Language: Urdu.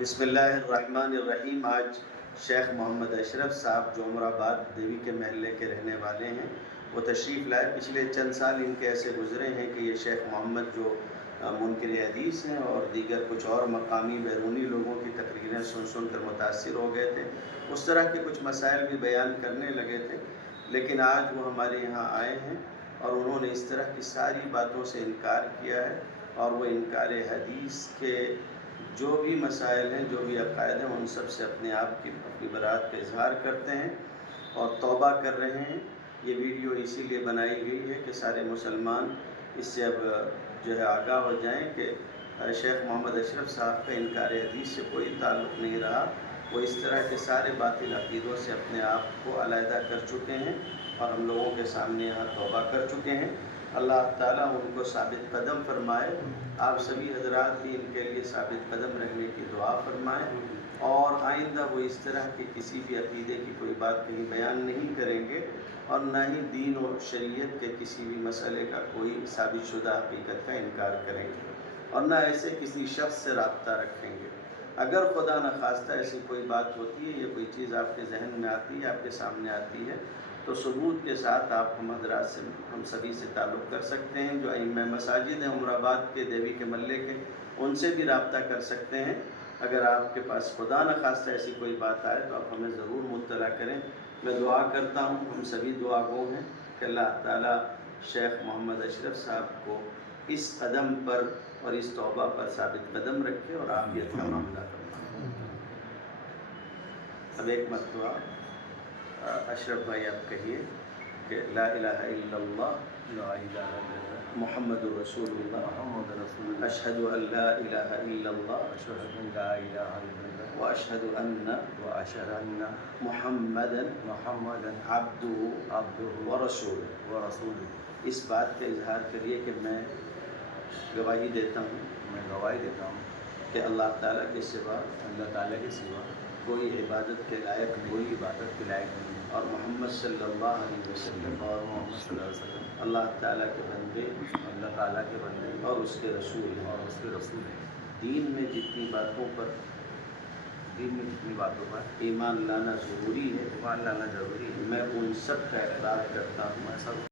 بسم اللہ الرحمن الرحیم۔ آج شیخ محمد اشرف صاحب جو عمر آباد دیوی کے محلے کے رہنے والے ہیں وہ تشریف لائے۔ پچھلے چند سال ان کے ایسے گزرے ہیں کہ یہ شیخ محمد جو منکر حدیث ہیں اور دیگر کچھ اور مقامی بیرونی لوگوں کی تقریریں سن کر متاثر ہو گئے تھے، اس طرح کے کچھ مسائل بھی بیان کرنے لگے تھے، لیکن آج وہ ہمارے یہاں آئے ہیں اور انہوں نے اس طرح کی ساری باتوں سے انکار کیا ہے، اور وہ انکار حدیث کے جو بھی مسائل ہیں، جو بھی عقائد ہیں، ان سب سے اپنے آپ کی اپنی برات کا اظہار کرتے ہیں اور توبہ کر رہے ہیں۔ یہ ویڈیو اسی لیے بنائی گئی ہے کہ سارے مسلمان اس سے اب جو ہے آگاہ ہو جائیں کہ شیخ محمد اشرف صاحب کا انکار حدیث سے کوئی تعلق نہیں رہا۔ وہ اس طرح کے سارے باطل عقیدوں سے اپنے آپ کو علیحدہ کر چکے ہیں اور ہم لوگوں کے سامنے یہاں توبہ کر چکے ہیں۔ اللہ تعالیٰ ان کو ثابت قدم فرمائے۔ آپ سبھی حضرات بھی ان کے لیے ثابت قدم رہنے کی دعا فرمائیں، اور آئندہ وہ اس طرح کے کسی بھی عقیدے کی کوئی بات کہیں بیان نہیں کریں گے، اور نہ ہی دین و شریعت کے کسی بھی مسئلے کا کوئی ثابت شدہ حقیقت کا انکار کریں گے، اور نہ ایسے کسی شخص سے رابطہ رکھیں گے۔ اگر خدا نخواستہ ایسی کوئی بات ہوتی ہے یا کوئی چیز آپ کے ذہن میں آتی ہے، آپ کے سامنے آتی ہے، تو ثبوت کے ساتھ آپ ہم حضرات سے، ہم سبھی سے تعلق کر سکتے ہیں۔ جو ائمہ مساجد ہیں عمر آباد کے دیوی کے محلے کے، ان سے بھی رابطہ کر سکتے ہیں۔ اگر آپ کے پاس خدا نخواستہ ایسی کوئی بات آئے تو آپ ہمیں ضرور مطلع کریں۔ میں دعا کرتا ہوں، ہم سبھی دعا گو ہیں کہ اللہ تعالیٰ شیخ محمد اشرف صاحب کو اس قدم پر اور اس توبہ پر ثابت قدم رکھے اور عافیت کا معاملہ فرمائے۔ اب ایک مرتبہ اشرف بھائی آپ کہیے کہ لا الہ الا اللہ لا الہ الا اللہ محمد رسول اللہ محمد رسول اللہ اشہد ان لا الہ الا اللہ اشہد ان لا الہ الا اللہ واشہد ان واشہد ان محمدا محمدا عبدہ ورسولہ۔ ورسولہ۔ اس بات کا اظہار کریے کہ میں گواہی دیتا ہوں میں گواہی دیتا ہوں کہ اللہ تعالیٰ کے سوا اللہ تعالیٰ کے سوا کوئی عبادت کے لائق نہیں، کوئی عبادت کے لائق نہیں، اور محمد صلی اللہ علیہ وسلم اور محمد صلی اللہ علیہ وسلم اللہ تعالیٰ کے بندے اللہ تعالیٰ کے بندے اور اس کے رسول ہیں۔ اور اس کے رسول ہیں۔ دین میں جتنی باتوں پر دین میں جتنی باتوں پر ایمان لانا ضروری ہے، ایمان لانا ضروری ہے، میں ان سب کا اقرار کرتا ہوں۔ میں سب